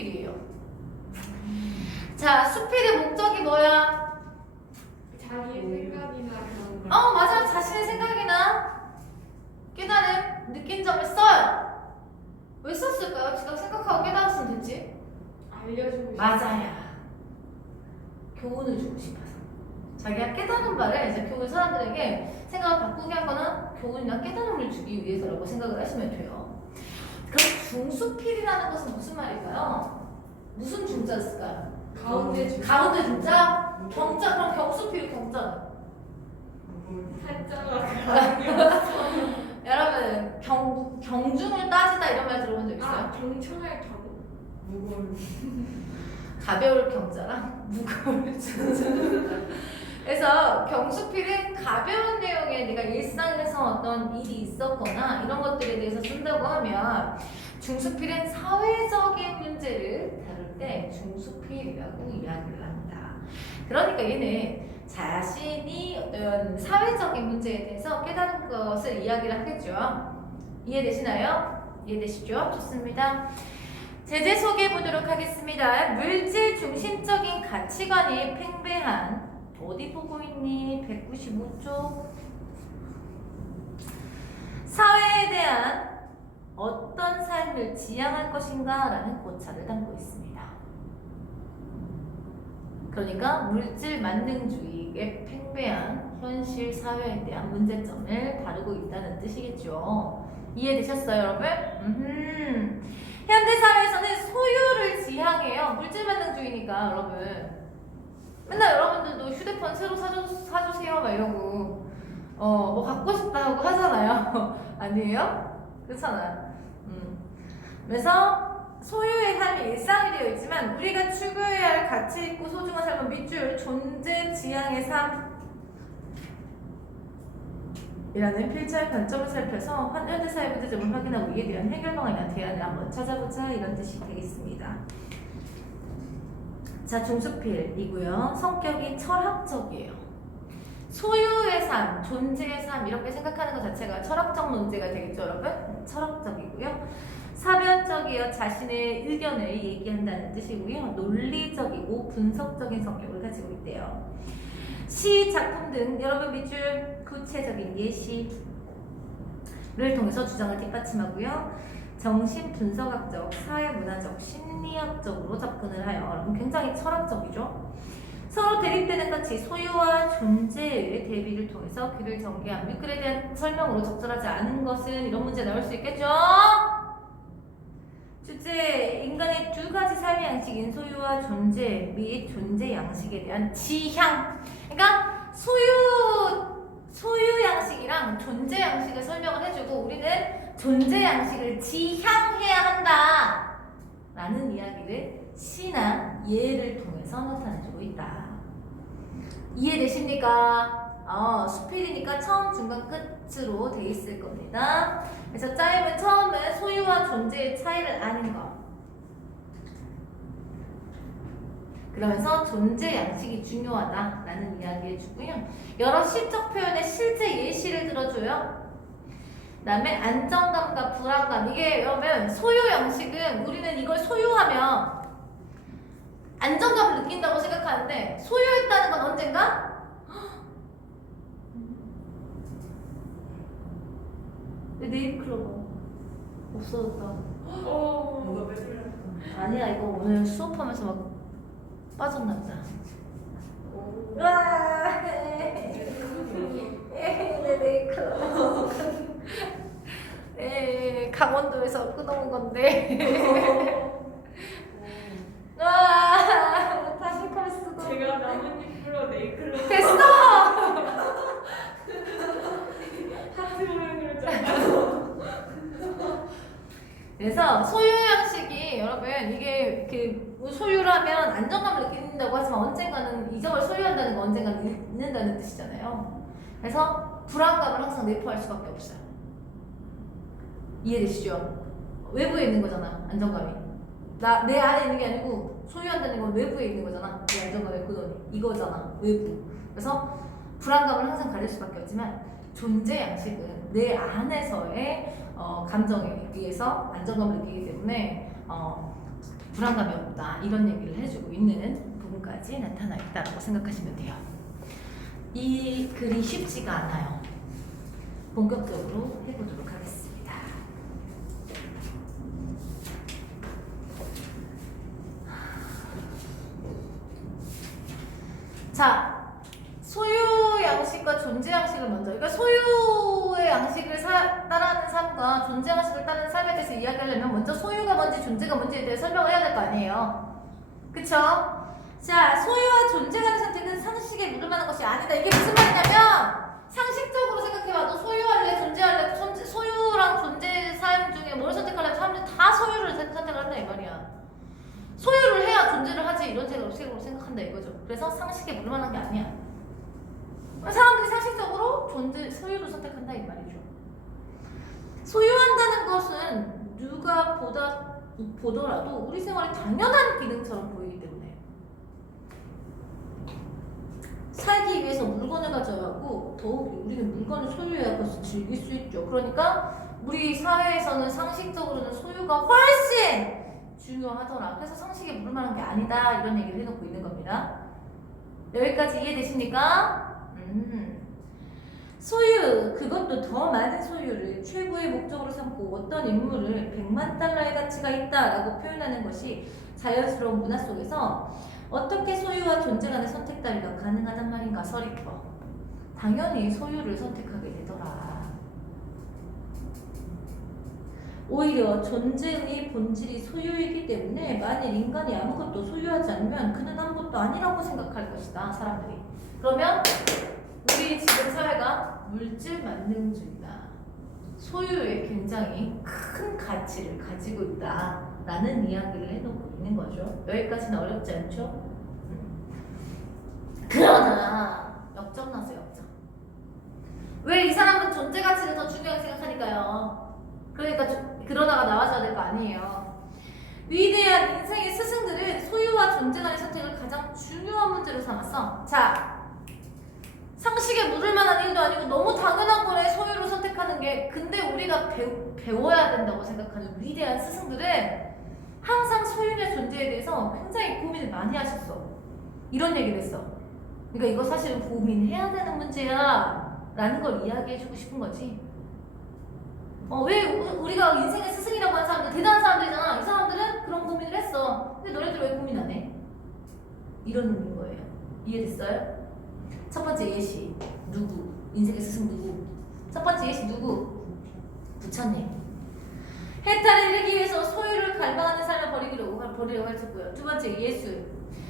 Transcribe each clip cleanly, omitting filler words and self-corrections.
수필이에요. 자, 수필의 목적이 뭐야? 자기의 생각이나 그런 거. 맞아. 자신의 생각이나 깨달음, 느낀 점을 써요. 왜 썼을까요? 지금 생각하고 깨달았으면 됐지? 알려주고 싶어. 맞아요. 교훈을 주고 싶어서. 자기가 깨달은 바를 이제 교훈 사람들에게 생각을 바꾸게 하거나 교훈이나 깨달음을 주기 위해서라고 생각을 하시면 돼요. 그럼 중수필이라는 것은 무슨 말일까요? 무슨 중자를 쓸까요? 가운데 중. 가운데 중자? 경자. 그럼 경수필 경자는? 살짝 여러분 경중을 따지다 이런 말 들어본 적 있어요? 경청할 경. 무거운. 가벼울 경자랑 무거울 중자. 그래서 경수필은 가벼운 내용에 내가 일상에서 어떤 일이 있었거나 이런 것들에 대해서 쓴다고 하면, 중수필은 사회적인 문제를 다룰 때 중수필이라고 이야기를 합니다. 그러니까 얘는 자신이 어떤 사회적인 문제에 대해서 깨달은 것을 이야기를 하겠죠. 이해되시나요? 이해되시죠? 좋습니다. 제재 소개해 보도록 하겠습니다. 물질 중심적인 가치관이 팽배한, 어디 보고 있니? 195쪽. 사회에 대한 어떤 삶을 지향할 것인가 라는 고찰을 담고 있습니다. 그러니까 물질 만능주의의 팽배한 현실 사회에 대한 문제점을 다루고 있다는 뜻이겠죠. 이해되셨어요, 여러분? 현대 사회에서는 소유를 지향해요. 물질 만능주의니까, 여러분. 맨날 여러분들도 휴대폰 새로 사주세요 막 이러고 뭐 갖고 싶다 하고 하잖아요. 아니에요? 그렇잖아. 그래서 소유의 삶이 일상이 되어 있지만 우리가 추구해야 할 가치 있고 소중한 삶은 밑줄 존재 지향의 삶이라는 필자의 관점을 살펴서 현대 사회 문제점을 확인하고 이에 대한 해결 방안이나 대안을 한번 찾아보자, 이런 뜻이 되겠습니다. 자, 중수필이고요. 성격이 철학적이에요. 소유의 삶, 존재의 삶 이렇게 생각하는 것 자체가 철학적 문제가 되겠죠, 여러분? 철학적이고요. 사변적이어 자신의 의견을 얘기한다는 뜻이고요. 논리적이고 분석적인 성격을 가지고 있대요. 시, 작품 등 여러분 밑줄 구체적인 예시를 통해서 주장을 뒷받침하고요. 정신분석학적, 사회문화적, 심리학적으로 접근을 하여 여러분 굉장히 철학적이죠. 서로 대립되는 가치, 소유와 존재의 대비를 통해서 글을 전개하며 글에 대한 설명으로 적절하지 않은 것은 이런 문제 나올 수 있겠죠. 주제, 인간의 두 가지 삶의 양식인 소유와 존재 및 존재 양식에 대한 지향. 그러니까 소유 양식이랑 존재 양식을 설명을 해주고 우리는 존재 양식을 지향해야 한다 라는 이야기를 시나 예를 통해서 나타내주고 있다. 이해되십니까? 수필이니까 처음, 중간, 끝으로 돼 있을 겁니다. 그래서 짜임은 처음은 소유와 존재의 차이를 아는 것, 그러면서 존재 양식이 중요하다라는 이야기 해주고요. 여러 시적 표현의 실제 예시를 들어줘요. 그 다음에 안정감과 불안감, 이게 여러분 소유 양식은 우리는 이걸 소유하면 안정감을 느낀다고 생각하는데 소유했다는 건 언젠가? 내 네일클로버 없어졌다. 누가 뺏으려? 아니야, 이거 오늘 수업하면서 막 빠졌나 보다. 으아, 내 네일클로버. 강원도에서 끊어온 건데. 와, 다시 컬 쓰고. 제가 나뭇잎으로 네이클로 됐어. 하트 모양으로 짠. 그래서 소유 양식이 여러분 이게 소유를 하면 안정감을 느낀다고 하지만 언젠가는 이적을 소유한다는 건 언젠가는 잃는다는 뜻이잖아요. 그래서 불안감을 항상 내포할 수밖에 없어요. 이해되시죠? 외부에 있는 거잖아, 안정감이. 내 안에 있는 게 아니고 소유한다는 건 외부에 있는 거잖아. 내 안정감의 근원이 이거잖아, 외부. 그래서 불안감을 항상 가질 수밖에 없지만 존재 양식은 내 안에서의 감정에 의해서 안정감을 느끼기 때문에 불안감이 없다 이런 얘기를 해주고 있는 부분까지 나타나 있다고 생각하시면 돼요. 이 글이 쉽지가 않아요. 본격적으로 해보도록 하겠습니다. 자, 소유 양식과 존재 양식을 먼저, 그러니까 소유의 양식을 따라하는 삶과 존재 양식을 따르는 삶에 대해서 이야기하려면 먼저 소유가 뭔지 존재가 뭔지에 대해 설명을 해야 될 거 아니에요. 그쵸? 자, 소유와 존재 간의 선택은 상식에 무릎하는 것이 아니다. 이게 무슨 말이냐면 상식적으로 생각해봐도 소유할래, 존재할래, 소유랑 존재 삶 중에 뭘 선택하려면 사람들이 다 소유를 선택을 한다 이 말이야. 소유를 해야 존재를 하지 이런 식으로 생각한다 이거죠. 그래서 상식에 무릎하는 게 아니야. 사람들이 상식적으로 소유를 선택한다 이 말이죠. 소유한다는 것은 누가 보더라도 우리 생활에 당연한 기능처럼 보이기 때문에 살기 위해서 물건을 가져야 하고 더욱 우리는 물건을 소유해야 그것을 즐길 수 있죠. 그러니까 우리 사회에서는 상식적으로는 소유가 훨씬 중요하더라. 그래서 상식에 무릎만한 게 아니다 이런 얘기를 해놓고 있는 겁니다. 여기까지 이해되십니까? 소유, 그것도 더 많은 소유를 최고의 목적으로 삼고 어떤 인물을 100만 달러의 가치가 있다라고 표현하는 것이 자연스러운 문화 속에서 어떻게 소유와 존재 간의 선택 따위가 가능하단 말인가 서리퍼. 당연히 소유를 선택하게 되더라. 오히려 존재의 본질이 소유이기 때문에 만일 인간이 아무것도 소유하지 않으면 그는 아무것도 아니라고 생각할 것이다 사람들이. 그러면 우리 지금 사회가 물질 만능주의다. 소유에 굉장히 큰 가치를 가지고 있다라는 이야기를 해놓고 있는 거죠. 여기까지는 어렵지 않죠? 그러나 역정나서 역정. 왜 이 사람은 존재 가치를 더 중요하게 생각하니까요. 그러니까 그러다가 나와줘야 될 거 아니에요. 위대한 인생의 스승들은 소유와 존재 간의 선택을 가장 중요한 문제로 삼았어. 자, 상식에 물을 만한 일도 아니고 너무 당연한 거래 소유를 선택하는 게. 근데 우리가 배워야 된다고 생각하는 위대한 스승들은 항상 소유의 존재에 대해서 굉장히 고민을 많이 하셨어. 이런 얘기를 했어. 그러니까 이거 사실은 고민해야 되는 문제야 라는 걸 이야기해주고 싶은 거지. 왜 우리가 인생의 스승이라고 하는 사람들 대단한 사람들이잖아. 이 사람들은 그런 고민을 했어. 근데 너네들 왜 고민 안 해? 이런 의미인 거예요. 이해됐어요? 첫 번째 예시 누구? 인생의 스승 누구? 첫 번째 예시 누구? 부처님. 해탈을 이루기 위해서 소유를 갈망하는 삶을 버리려고 하셨고요. 두 번째 예수.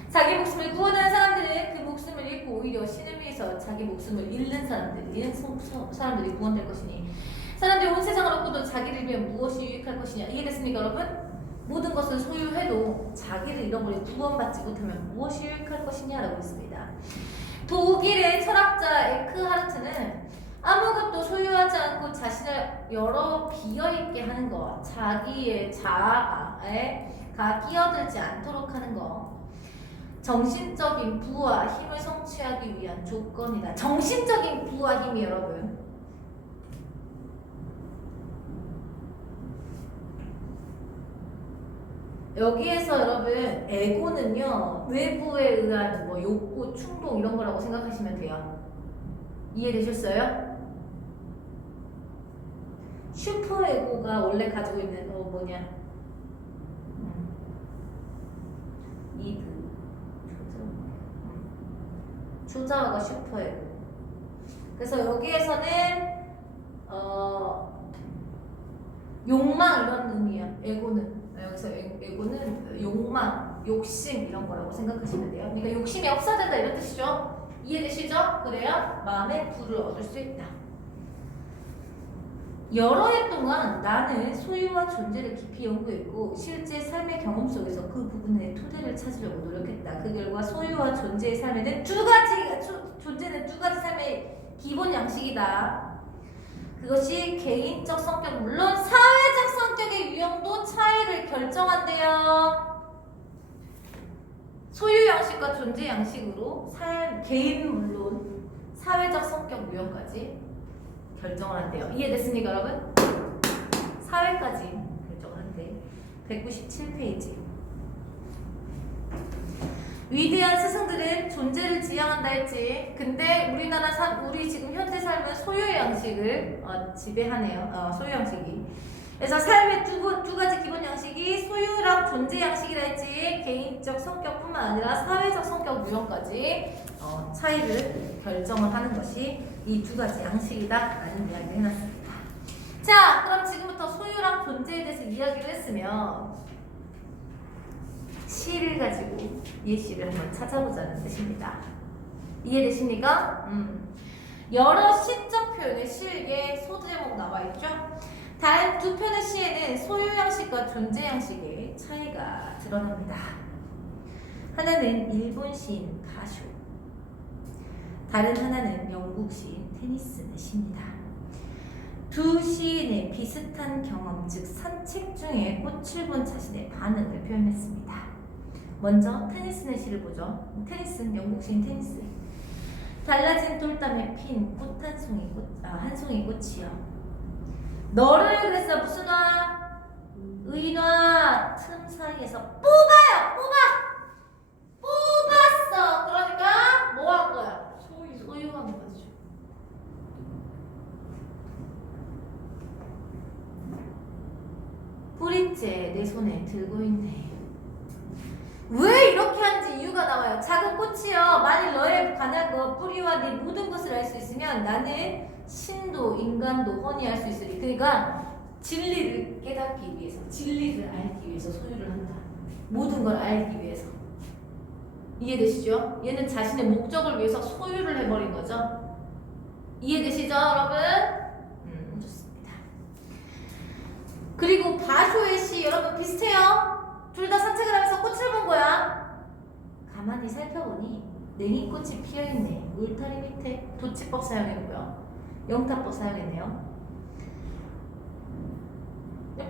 자기 목숨을 구원하는 사람들은 그 목숨을 잃고 오히려 신을 위해서 자기 목숨을 잃는 사람들이 구원될 것이니 사람들이 온 세상을 얻고도 자기를 위해 무엇이 유익할 것이냐. 이해됐습니까 여러분? 모든 것을 소유해도 자기를 잃어버리고 구원받지 못하면 무엇이 유익할 것이냐라고 했습니다. 독일의 철학자 에크하르트는 아무것도 소유하지 않고 자신을 여러 비어있게 하는 것, 자기의 자아에 끼어들지 않도록 하는 것, 정신적인 부와 힘을 성취하기 위한 조건이다. 정신적인 부와 힘이 여러분 여기에서 여러분 에고는요 외부에 의한 뭐 욕구, 충동 이런 거라고 생각하시면 돼요. 이해되셨어요? 슈퍼 에고가 원래 가지고 있는 이드 조자어가 슈퍼 에고. 그래서 여기에서는 욕망 이런 의미야. 에고는 여기서 에고는 욕망, 욕심 이런 거라고 생각하시면 돼요. 그러니까 욕심이 없어야 된다 이런 뜻이죠. 이해되시죠? 그래야 마음의 부를 얻을 수 있다. 여러 해 동안 나는 소유와 존재를 깊이 연구했고 실제 삶의 경험 속에서 그 부분의 토대를 찾으려고 노력했다. 그 결과 소유와 존재의 삶에는 존재는 두 가지 삶의 기본 양식이다. 그것이 개인적 성격 물론 사회적 성격의 유형도 차이를 결정한대요. 소유 양식과 존재 양식으로 개인 물론 사회적 성격 유형까지 결정을 한대요. 이해됐습니까 여러분? 사회까지 결정을 한대. 197페이지 위대한 스승들은 존재를 지향한다 했지. 근데 우리 지금 현대 삶은 소유의 양식을 지배하네요. 소유 양식이. 그래서 삶의 두 가지 기본 양식이 소유랑 존재 양식이라 했지. 개인적 성격뿐만 아니라 사회적 성격 유형까지 차이를 결정을 하는 것이 이 두 가지 양식이다라는 이야기를 해놨습니다. 자, 그럼 지금부터 소유랑 존재에 대해서 이야기를 했으면 시를 가지고 예시를 한번 찾아보자는 뜻입니다. 이해되십니까? 여러 시적 표현의 시에 소제목 나와 있죠. 다른 두 편의 시에는 소유 양식과 존재 양식의 차이가 드러납니다. 하나는 일본 시인 바쇼, 다른 하나는 영국 시인 테니스의 시입니다. 두 시인의 비슷한 경험, 즉 산책 중에 꽃을 본 자신의 반응을 표현했습니다. 먼저 테니스의 시를 보죠. 테니스는 영국 시인 테니스. 달라진 똘땀에 핀 꽃 한 송이 꽃이요. 너를 그랬어. 무슨 화? 의화 틈 사이에서 뽑았어. 그러니까 뭐 한 거야? 소유한 거죠. 뿌리째 내 손에 들고 있네. 왜 이렇게 하는지 이유가 나와요. 작은 꽃이요. 만일 너에 관한 것, 뿌리와 네 모든 것을 알 수 있으면 나는 신도 인간도 훤히 알 수 있으리. 그러니까 진리를 깨닫기 위해서, 진리를 알기 위해서 소유를 한다. 모든 걸 알기 위해서. 이해되시죠? 얘는 자신의 목적을 위해서 소유를 해버린 거죠. 이해되시죠, 여러분? 좋습니다. 그리고 바쇼의 시 여러분 비슷해요. 둘 다 산책을 하면서 꽃을 본 거야. 가만히 살펴보니 냉이꽃이 피어있네. 울타리 밑에 도치법 사용했고요. 영타법 사용했네요.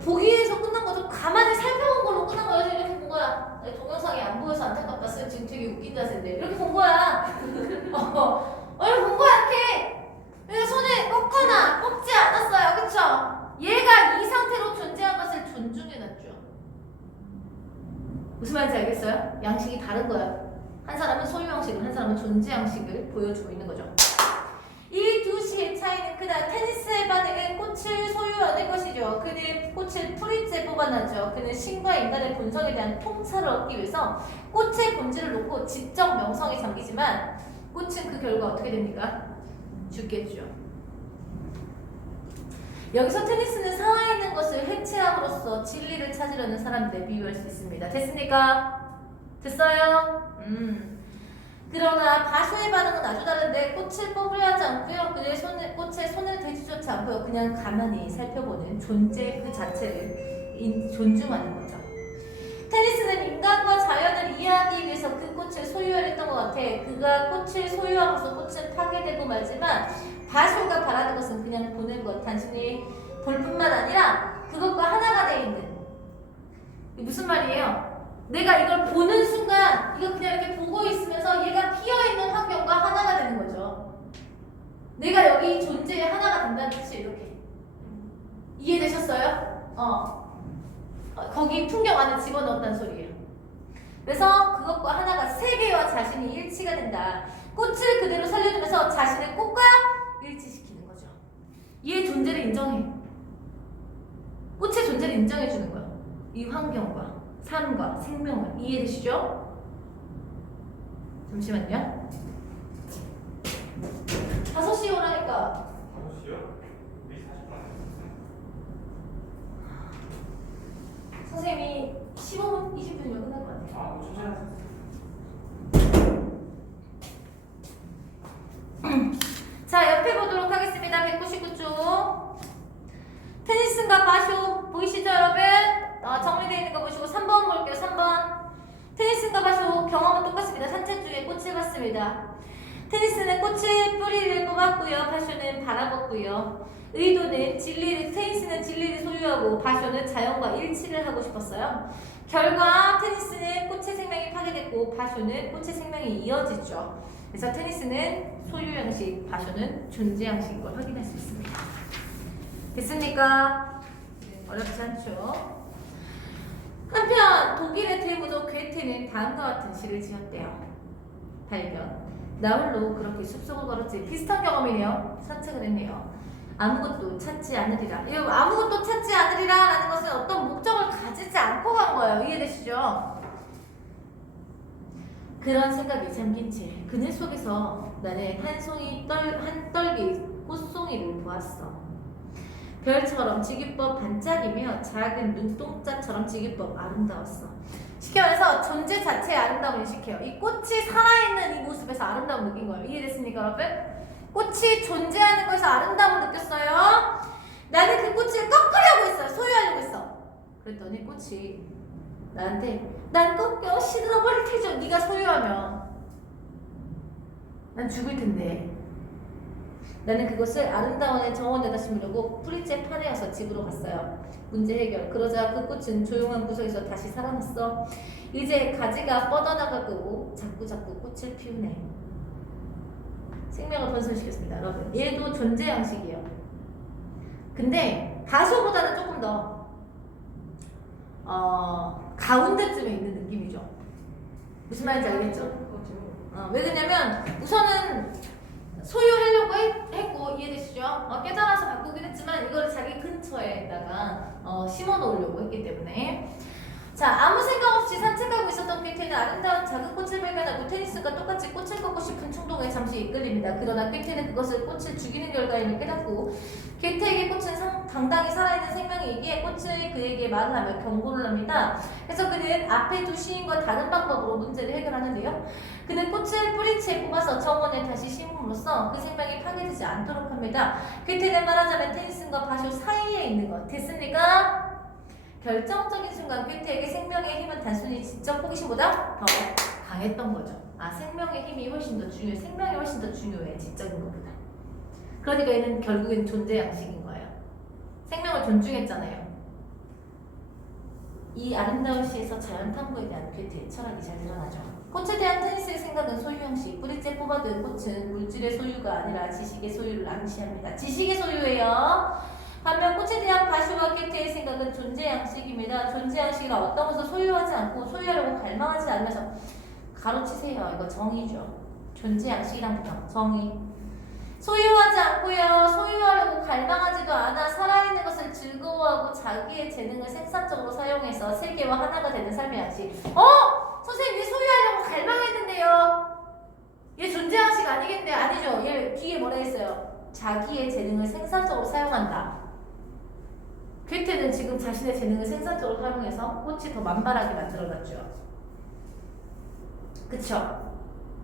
보기 위해서 끝난 거죠. 가만히 살펴본 걸로 끝난 거야. 이렇게 본 거야. 동영상이 안 보여서 안타깝다. 지금 되게 웃긴 자세인데 이렇게 본 거야. 이렇게 본 거야. 이렇게. 그래서 손에 꺾거나 꺾지 않았어요. 그쵸? 얘가 이 상태로 존재한 것을 존중해놨죠. 무슨 말인지 알겠어요? 양식이 다른 거야. 한 사람은 소유 양식을, 한 사람은 존재 양식을 보여주고 있는 거죠. 이 두 시의 차이는 크다. 테니스의 반응은 꽃을 소유하는 것이죠. 그는 꽃을 뿌리째 뽑아놨죠. 그는 신과 인간의 본성에 대한 통찰을 얻기 위해서 꽃의 본질을 놓고 지적 명성에 잠기지만 꽃은 그 결과 어떻게 됩니까? 죽겠죠. 여기서 테니스는 살아있는 것을 해체함으로써 진리를 찾으려는 사람들에 비유할 수 있습니다. 됐습니까? 됐어요? 그러나 바쇼의 반응은 아주 다른데 꽃을 뽑으려 하지 않고요. 그의 꽃에 손을 대지조차 않고요. 그냥 가만히 살펴보는 존재 그 자체를 존중하는 거죠. 테니스는 인간과 자연을 이해하기 위해서 그 꽃을 소유하였던 것 같아. 그가 꽃을 소유함으로써 꽃은 파괴되고 말지만 바쇼가 바라는 것은 그냥 보는 것, 단순히 볼 뿐만 아니라 그것과 하나가 돼 있는. 이게 무슨 말이에요? 내가 이걸 보는 순간 이거 그냥 이렇게 보고 있으면서 얘가 피어있는 환경과 하나가 되는 거죠. 내가 여기 존재의 하나가 된다는 뜻이 이렇게. 이해되셨어요? 거기 풍경 안에 집어넣었다는 소리예요. 그래서 그것과 하나가 세계와 자신이 일치가 된다. 꽃을 그대로 살려두면서 자신을 꽃과 일치시키는 거죠. 얘의 존재를 인정해. 꽃의 존재를 인정해주는 거야. 이 환경과 삶과 생명을. 이해되시죠? 잠시만요. 5시에 오라니까. 5시요? 우리 40분 안 했었어요. 선생님이 15분, 20분이면 끝날 것 같아요. 아, 뭐 천천히 하세요. 자, 옆에 보도록 하겠습니다. 199쪽. 테니스인가 바쇼 보이시죠, 여러분? 정리되어 있는 거 보시고 3번 볼게요. 3번. 테니스인가 바쇼 경험은 똑같습니다. 산책 중에 꽃을 봤습니다. 테니스는 꽃의 뿌리를 뽑았고요. 바쇼는 바라봤고요. 의도는 테니스는 진리를 소유하고 바쇼는 자연과 일치를 하고 싶었어요. 결과 테니스는 꽃의 생명이 파괴됐고 바쇼는 꽃의 생명이 이어지죠. 그래서 테니스는 소유 양식, 바쇼는 존재 양식인 걸 확인할 수 있습니다. 됐습니까? 어렵지 않죠? 한편 독일의 대부도 괴테는 다음과 같은 시를 지었대요. 발견. 나홀로 그렇게 숲속을 걸었지. 비슷한 경험이네요. 산책을 했네요. 아무것도 찾지 않으리라. 이 아무것도 찾지 않으리라라는 것은 어떤 목적을 가지지 않고 간 거예요. 이해되시죠? 그런 생각이 잠긴 채 그늘 속에서 나는 한 떨기 꽃송이를 보았어. 별처럼 지기법 반짝이며 작은 눈동자처럼 지기법 아름다웠어. 쉽게 말해서 존재 자체의 아름다움을 인식해요. 이 꽃이 살아있는 이 모습에서 아름다움을 느낀 거예요. 이해됐습니까, 여러분? 꽃이 존재하는 것에서 아름다움을 느꼈어요. 나는 그 꽃을 꺾으려고 했어요. 소유하려고 했어. 그랬더니 꽃이 나한테 난 꺾여 시들어버릴 테죠. 네가 소유하면 난 죽을 텐데. 나는 그것을 아름다운 정원에다 심으려고 뿌리째 파내어서 집으로 갔어요. 문제 해결. 그러자 그 꽃은 조용한 구석에서 다시 살아났어. 이제 가지가 뻗어나가고 자꾸자꾸 꽃을 피우네. 생명을 번성시켰습니다. 여러분, 얘도 존재 양식이에요. 근데 바쇼보다는 조금 더 가운데쯤에 있는 느낌이죠. 무슨 말인지 알겠죠? 왜 그러냐면 우선은 소유하려고 했고, 이해되시죠? 깨달아서 바꾸긴 했지만 이걸 자기 근처에다가 심어 놓으려고 했기 때문에. 자, 아무 생각 없이 산책하고 있었던 괴테는 아름다운 작은 꽃을 발견하고 테니스가 똑같이 꽃을 걷고 싶은 충동에 잠시 이끌립니다. 그러나 괴테는 그것을 꽃을 죽이는 결과임을 깨닫고 괴테에게 꽃은 당당히 살아있는 생명이기에 꽃을 그에게 말을 하며 경고를 합니다. 그래서 그는 앞에 두 시인과 다른 방법으로 문제를 해결하는데요. 그는 꽃을 뿌리채 뽑아서 정원에 다시 심음으로써 그 생명이 파괴되지 않도록 합니다. 괴테는 말하자면 테니스과 바쇼 사이에 있는 것. 됐습니까? 결정적인 순간 괴테에게 생명의 힘은 단순히 지적 호기심보다 더 강했던 거죠. 생명의 힘이 훨씬 더 중요해. 생명이 훨씬 더 중요해. 지적인 것보다. 그러니까 얘는 결국엔 존재 양식인 거예요. 생명을 존중했잖아요. 이 아름다운 시에서 자연 탐구에 대한 괴테의 철학이 잘 드러나죠. 꽃에 대한 테니스의 생각은 소유 형식. 뿌리째 뽑아둔 꽃은 물질의 소유가 아니라 지식의 소유를 암시합니다. 지식의 소유예요. 반면 꽃에 대한 바쇼와 괴테의 생각은 존재 양식입니다. 존재 양식이라 어떤 것을 소유하지 않고 소유하려고 갈망하지 않으면서 가로치세요. 이거 정의죠. 존재 양식이란 거 정의. 소유하지 않고요. 소유하려고 갈망하지도 않아 살아있는 것을 즐거워하고 자기의 재능을 생산적으로 사용해서 세계와 하나가 되는 삶의 양식. 선생님, 얘 소유하려고 갈망했는데요. 얘 존재 양식 아니겠네. 아니죠. 얘 뒤에 뭐라 했어요? 자기의 재능을 생산적으로 사용한다. 괴테는 지금 자신의 재능을 생산적으로 사용해서 꽃이 더 만발하게 만들어놨죠. 그쵸?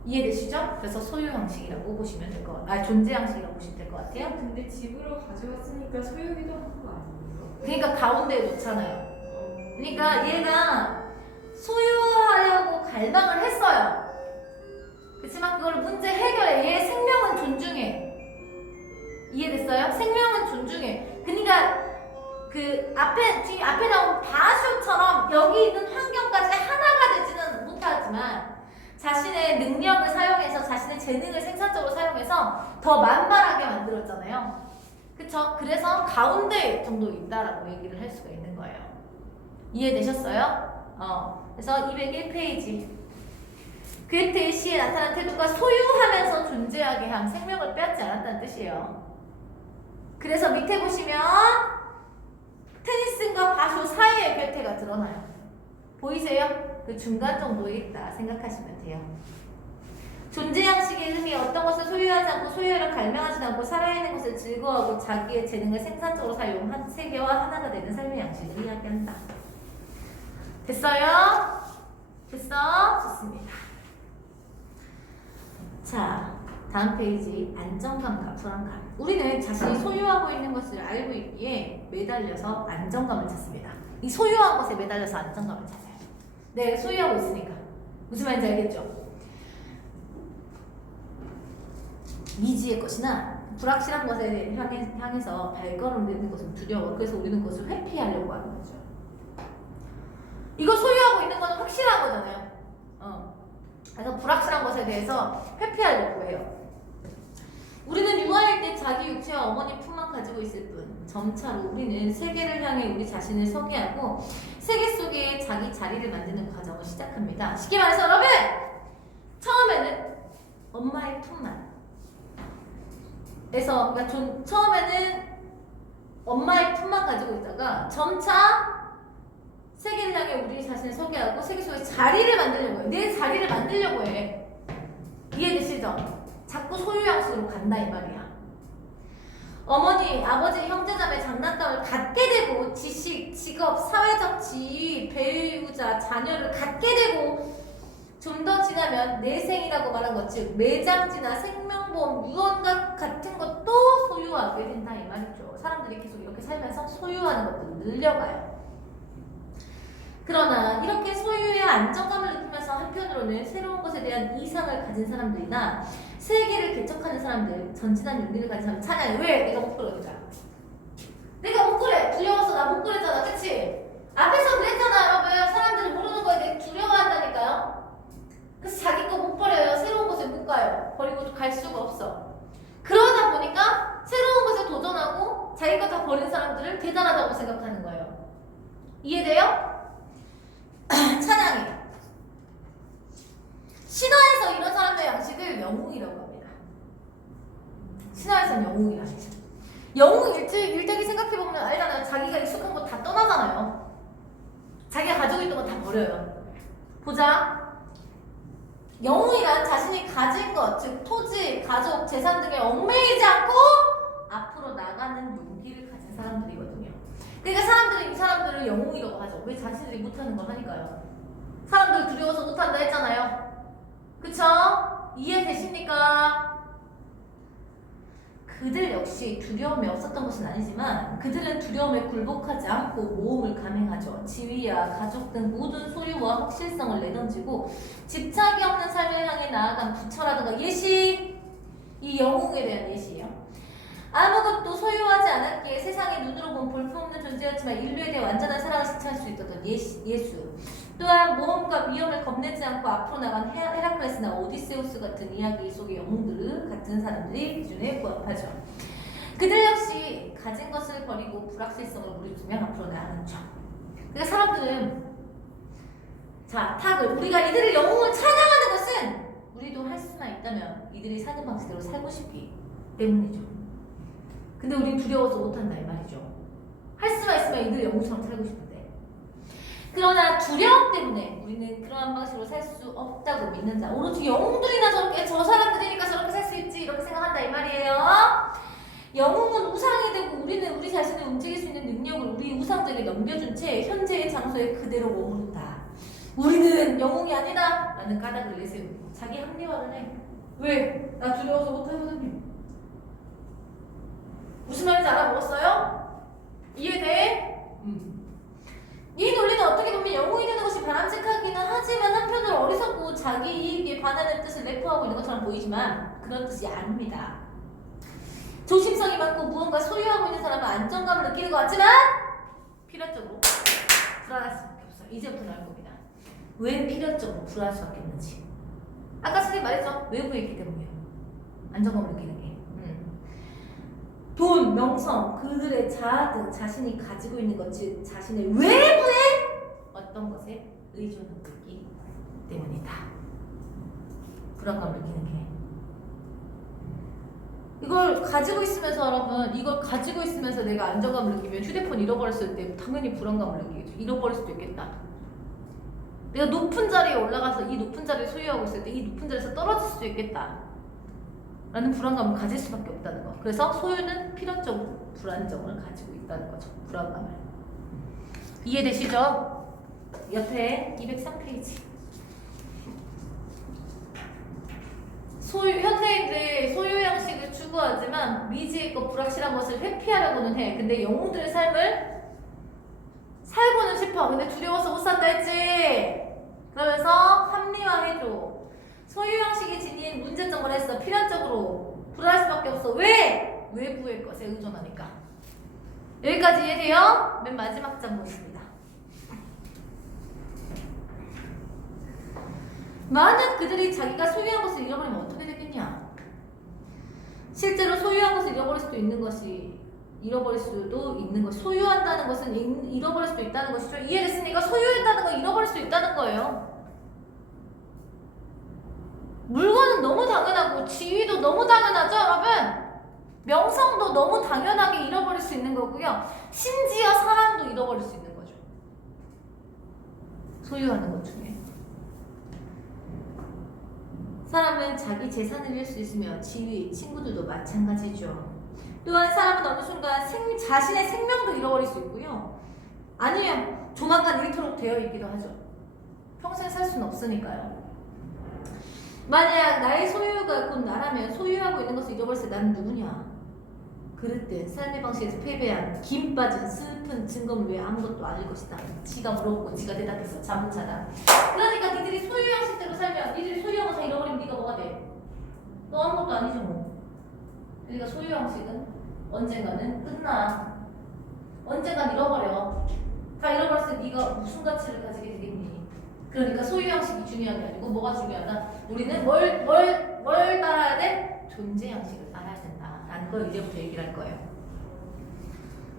이해되시죠? 그래서 소유 형식이라고 보시면 될 것 같아요. 존재 형식이라고 보시면 될 것 같아요. 근데 집으로 가져왔으니까 소유기도 한 거 아니에요? 그러니까 가운데에 놓잖아요. 그러니까 얘가 소유하려고 갈망을 했어요. 그렇지만 그걸 문제 해결해. 얘 생명은 존중해. 이해됐어요? 생명은 존중해. 그러니까 그 앞에 나온 바쇼처럼 여기 있는 환경까지 하나가 되지는 못하지만 자신의 능력을 사용해서 자신의 재능을 생산적으로 사용해서 더 만발하게 만들었잖아요. 그쵸? 그래서 가운데 정도 있다라고 얘기를 할 수가 있는 거예요. 이해되셨어요? 그래서 201페이지. 괴테의 시에 나타난 태도가 소유하면서 존재하게 한 생명을 빼앗지 않았다는 뜻이에요. 그래서 밑에 보시면 테니스과 바쇼 사이의 괴테가 드러나요. 보이세요? 그 중간 정도에 있다 생각하시면 돼요. 존재 양식의 의미, 어떤 것을 소유하지 않고 소유하려 갈망하지 않고 살아있는 것을 즐거워하고 자기의 재능을 생산적으로 사용한 세계와 하나가 되는 삶의 양식을 이야기한다. 됐어요? 됐어? 좋습니다. 자, 다음 페이지. 안정감과 불안감. 우리는 자신이 소유하고 있는 것을 알고 있기에 매달려서 안정감을 찾습니다. 이 소유한 것에 매달려서 안정감을 찾아요. 네, 소유하고 있으니까. 무슨 말인지 알겠죠? 미지의 것이나 불확실한 것에 향해서 발걸음 내는 것은 두려워. 그래서 우리는 그것을 회피하려고 하는 거죠. 이거 소유하고 있는 건 확실한 거잖아요. 그래서 불확실한 것에 대해서 회피하려고 해요. 우리는 유아일 때 자기 육체와 어머니 품만 가지고 있을 뿐 점차로 우리는 세계를 향해 우리 자신을 서게하고 세계 속에 자기 자리를 만드는 과정을 시작합니다. 쉽게 말해서 여러분, 처음에는 엄마의 품만 에서, 그러니까 처음에는 엄마의 품만 가지고 있다가 점차 세계를 향해 우리 자신을 소개하고 세계 속에 자리를 만들려고 해. 내 자리를 만들려고 해. 이해되시죠? 자꾸 소유 양식으로 간다 이 말이야. 어머니, 아버지, 형제자매 장난감을 갖게 되고 지식, 직업, 사회적 지위, 배우자, 자녀를 갖게 되고 좀 더 지나면 내생이라고 말한 것, 즉 매장지나 생명보험, 유언각 같은 것도 소유하게 된다 이 말이죠. 사람들이 계속 이렇게 살면서 소유하는 것도 늘려가요. 그러나 이렇게 소유의 안정감을 느끼면서 한편으로는 새로운 것에 대한 이상을 가진 사람들이나 세계를 개척하는 사람들, 전진한 용기를 가진 사람 찬양해. 왜? 내가 못 그러니까. 내가 못 그래. 두려워서 나 못 그랬잖아. 그치? 앞에서 그랬잖아 여러분. 사람들이 모르는 거에 대해 두려워한다니까요. 그래서 자기 거 못 버려요. 새로운 곳에 못 가요. 버리고 갈 수가 없어. 그러다 보니까 새로운 것에 도전하고 자기 거 다 버린 사람들을 대단하다고 생각하는 거예요. 이해돼요? 찬양해. 신화에서 이런 사람들의 양식을 영웅이라고 합니다. 신화에서는 영웅이라고 하죠. 영웅 일대기 생각해보면 알잖아요. 자기가 익숙한 거 다 떠나잖아요. 자기가 가지고 있던 거 다 버려요. 보자. 영웅이란 자신이 가진 것, 즉 토지, 가족, 재산 등에 얽매이지 않고 앞으로 나가는 용기를 가진 사람들이거든요. 그러니까 사람들이 이 사람들을 영웅이라고 하죠. 왜? 자신들이 못하는 걸 하니까요. 사람들 두려워서 못한다 했잖아요. 그쵸? 이해되십니까? 그들 역시 두려움이 없었던 것은 아니지만 그들은 두려움에 굴복하지 않고 모험을 감행하죠. 지위야 가족 등 모든 소유와 확실성을 내던지고 집착이 없는 삶을 향해 나아간 부처라든가 예시, 이 영웅에 대한 예시예요. 아무것도 소유하지 않았기에 세상의 눈으로 본 볼품없는 존재였지만 인류에 대해 완전한 사랑을 실천할 수 있었던 예수. 또한 모험과 위험을 겁내지 않고 앞으로 나간 헤라클레스나 오디세우스 같은 이야기 속의 영웅들 같은 사람들이 기준에 부합하죠. 그들 역시 가진 것을 버리고 불확실성을 무릅쓰며 앞으로 나가는 점. 그러니까 사람들은 우리가 이들을 영웅을 찬양하는 것은 우리도 할 수만 있다면 이들이 사는 방식대로 살고 싶기 때문이죠. 근데 우린 두려워서 못한다 이 말이죠. 할 수만 있으면 이들 영웅처럼 살고 싶은데, 그러나 두려움 때문에 우리는 그러한 방식으로 살 수 없다고 믿는 자, 오로지 영웅들이나 저 사람들이니까 저렇게 살 수 있지 이렇게 생각한다 이 말이에요. 영웅은 우상이 되고 우리는 우리 자신을 움직일 수 있는 능력을 우리 우상들에게 넘겨준 채 현재의 장소에 그대로 머무른다. 우리는 영웅이 아니다 라는 까닭을 내세우고 자기 합리화를 해. 왜? 나 두려워서 못하거든요. 무슨 말인지 알아먹었어요? 이해돼? 이 논리는 어떻게 보면 영웅이 되는 것이 바람직하기는 하지만 한편으로 어리석고 자기 이익에 반하는 뜻을 내포하고 있는 것처럼 보이지만 그런 뜻이 아닙니다. 조심성이 많고 무언가 소유하고 있는 사람은 안정감을 느끼는 것 같지만 필연적으로 불안할 수밖에 없어요. 이제부터 나올 겁니다. 왜 필연적으로 불안할 수밖에 없는지. 아까 선생님 말했죠? 외부에 있기 때문이에요. 안정감을 느끼는 게. 돈, 명성, 그들의 자아 등 자신이 가지고 있는 것, 즉 자신의 외부의 어떤 것에 의존하고 있기 때문이다. 불안감을 느끼는 게. 이걸 가지고 있으면서 여러분, 이걸 가지고 있으면서 내가 안정감을 느끼면 휴대폰 잃어버렸을 때 당연히 불안감을 느끼겠죠. 잃어버릴 수도 있겠다. 내가 높은 자리에 올라가서 이 높은 자리를 소유하고 있을 때 이 높은 자리에서 떨어질 수도 있겠다 라는 불안감을 가질 수밖에 없다는 거. 그래서 소유는 필연적으로 불안정을 가지고 있다는 거죠. 불안감을. 이해되시죠? 옆에 203페이지. 현대인들 소유 양식을 추구하지만 미지 있고 불확실한 것을 회피하려고는 해. 근데 영웅들의 삶을 살고는 싶어. 근데 두려워서 못 산다 했지. 그러면서 합리화해줘. 소유 형식이 지닌 문제점을 했어. 필연적으로 불안할 수밖에 없어. 왜? 외부의 것에 의존하니까. 여기까지 이해돼요? 맨 마지막 장 보겠습니다. 만약 그들이 자기가 소유한 것을 잃어버리면 어떻게 되겠냐? 실제로 소유한 것을 잃어버릴 수도 있는 것이 잃어버릴 수도 있는 것. 소유한다는 것은 잃어버릴 수도 있다는 것이죠. 이해됐습니까? 소유했다는 건 잃어버릴 수 있다는 거예요. 물건은 너무 당연하고 지위도 너무 당연하죠, 여러분? 명성도 너무 당연하게 잃어버릴 수 있는 거고요. 심지어 사랑도 잃어버릴 수 있는 거죠. 소유하는 것 중에. 사람은 자기 재산을 잃을 수 있으며 지위, 친구들도 마찬가지죠. 또한 사람은 어느 순간 자신의 생명도 잃어버릴 수 있고요. 아니면 조만간 잃도록 되어 있기도 하죠. 평생 살 수는 없으니까요. 만약 나의 소유가 곧 나라면 소유하고 있는 것을 잃어버렸을 때 나는 누구냐? 그릇된 삶의 방식에서 패배한 김 빠진 슬픈 증거물 외에 아무것도 아닐 것이다. 지가 물었고 지가 대답했어. 자문차다. 그러니까 니들이 소유 형식대로 살면 니들이 소유한 거 다 잃어버리면 니가 뭐가 돼? 너 아무것도 아니죠 뭐. 그러니까 소유 형식은 언젠가는 끝나. 언젠간 잃어버려. 다 잃어버렸을 때 니가 무슨 가치를 가지게 되겠니? 그러니까 소유 형식이 중요한 게 아니고 뭐가 중요하다? 우리는 뭘 따라야 돼? 존재 형식을 따라야 된다. 라는 걸 이제부터 얘기를 할 거예요.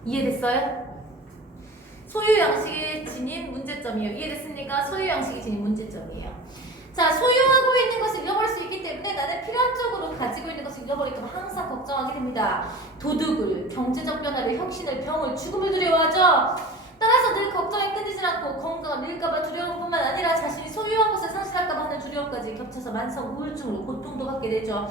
이해됐어요? 소유 양식이 지닌 문제점이에요. 이해됐습니까? 소유 양식이 지닌 문제점이에요. 자, 소유하고 있는 것을 잃어버릴 수 있기 때문에 나는 필연적으로 가지고 있는 것을 잃어버릴까 봐 항상 걱정하게 됩니다. 도둑을, 경제적 변화를, 혁신을, 병을, 죽음을 두려워하죠. 따라서 늘 걱정이 끊이질 않고 건강을 잃을까봐 두려움뿐만 아니라 자신이 소유한 것을 상실할까봐 하는 두려움까지 겹쳐서 만성 우울증으로 고통도 받게 되죠.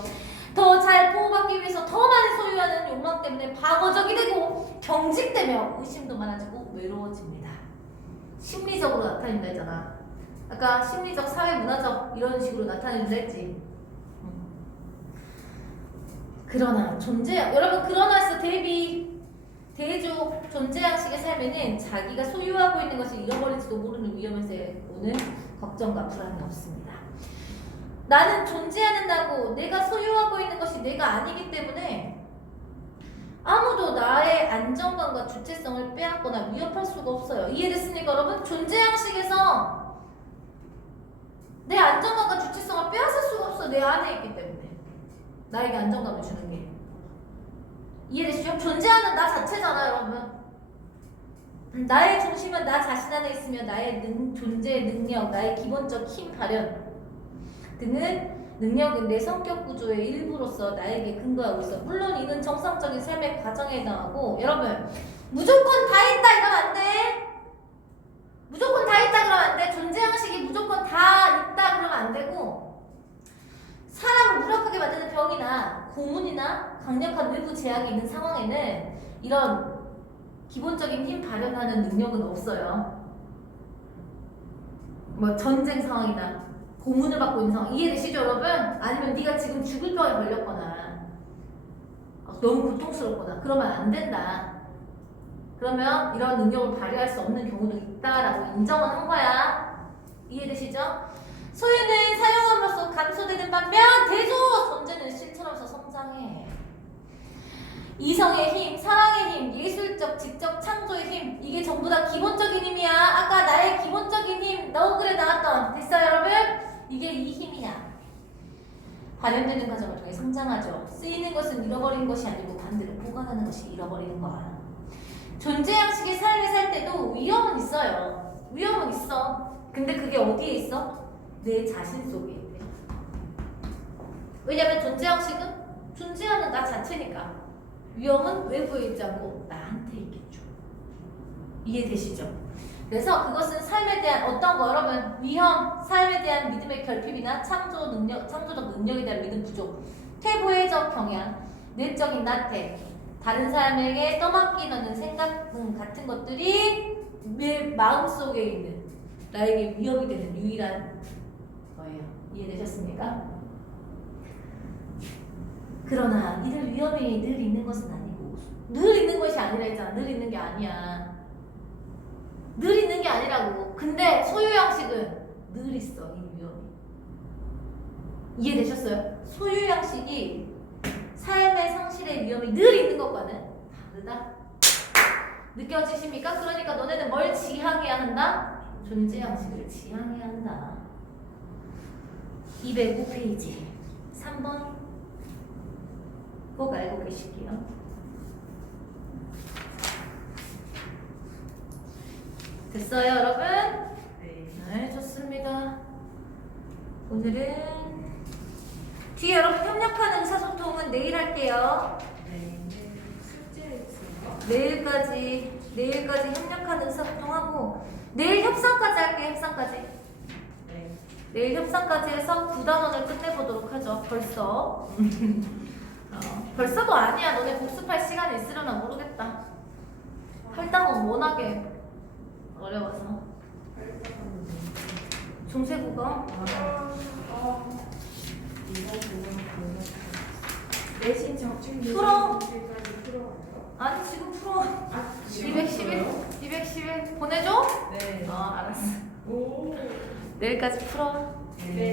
더 잘 보호받기 위해서 더 많이 소유하는 욕망 때문에 방어적이 되고 경직되며 의심도 많아지고 외로워집니다. 심리적으로 나타낸다 했잖아. 아까 심리적, 사회, 문화적 이런 식으로 나타낸다 했지. 그러나 여러분 그러나에서 대조 존재 양식의 삶에는 자기가 소유하고 있는 것을 잃어버릴지도 모르는 위험에서 오는 걱정과 불안이 없습니다. 나는 존재한다고 내가 소유하고 있는 것이 내가 아니기 때문에 아무도 나의 안정감과 주체성을 빼앗거나 위협할 수가 없어요. 이해됐습니까, 여러분? 존재 양식에서 내 안정감과 주체성을 빼앗을 수가 없어. 내 안에 있기 때문에. 나에게 안정감을 주는 게. 이해되시죠? 존재하는 나 자체잖아요, 여러분. 나의 중심은 나 자신 안에 있으며 나의 존재의 능력, 나의 기본적 힘 발현 등은 능력은 내 성격 구조의 일부로서 나에게 근거하고 있어. 물론 이는 정상적인 삶의 과정에 해당하고, 여러분 무조건 다 있다 이러면 안 돼. 무조건 다 있다 그러면 안 돼. 존재 양식이 무조건 다 있다 그러면 안 되고, 사람을 무력하게 만드는 병이나 고문이나 강력한 외부 제약이 있는 상황에는 이런 기본적인 힘 발현하는 능력은 없어요. 뭐 전쟁 상황이나 고문을 받고 있는 상황 이해되시죠, 여러분? 아니면 네가 지금 죽을 병에 걸렸거나 너무 고통스럽거나 그러면 안 된다. 그러면 이런 능력을 발휘할 수 없는 경우도 있다라고 인정을 한 거야. 이해되시죠? 소유는 사용함으로써 감소되는 반면 대조 존재는 실천하면서 성장해. 이성의 힘, 사랑의 힘, 예술적, 지적, 창조의 힘, 이게 전부 다 기본적인 힘이야. 아까 나의 기본적인 힘, 너글에 나왔던, 됐어요, 여러분? 이게 이 힘이야. 발현되는 과정을 통해 성장하죠. 쓰이는 것은 잃어버리는 것이 아니고 반대로 보관하는 것이 잃어버리는 거야. 존재 양식의 삶을 살 때도 위험은 있어요. 위험은 있어. 근데 그게 어디에 있어? 내 자신 속에 있대. 왜냐면 존재 양식은 존재하는 나 자체니까. 위험은 외부에 있지 않고 나한테 있겠죠. 이해되시죠? 그래서 그것은 삶에 대한 어떤 거, 여러분 위험, 삶에 대한 믿음의 결핍이나 창조적 능력에 대한 믿음 부족, 퇴보해적 경향, 내적인 나태, 다른 사람에게 떠맡기는 생각 등 같은 것들이 내 마음속에 있는 나에게 위협이 되는 유일한 거예요. 이해되셨습니까? 그러나 이들 위험이 늘 있는 것은 아니고, 늘 있는 것이 아니라 했잖아. 늘 있는 게 아니야. 늘 있는 게 아니라고. 근데 소유 양식은 늘 있어, 이 위험이. 이해되셨어요? 소유 양식이 삶의 상실의 위험이 늘 있는 것과는 다르다. 느껴지십니까? 그러니까 너네는 뭘 지향해야 한다? 존재 양식을 지향해야 한다. 205페이지 3번 꼭 알고 계실게요. 됐어요, 여러분? 네. 네, 좋습니다. 오늘은 뒤에 여러분 협력하는 의사소통은 내일 할게요. 네. 숙제 있어요. 내일까지 협력하는 의사소통하고 내일 협상까지 할게요. 협상까지. 네. 내일 협상까지 해서 9단원을 끝내보도록 하죠. 벌써. 벌써도 아니야. 너네 복습할 시간이 있으려나 모르겠다. 8단원 워낙에 어려워서. 중세국어. 내신 적중 풀어. 문제까지 풀어가요? 아니 지금 풀어. 아, 211 보내줘? 네. 알았어. 오. 내일까지 풀어. 네.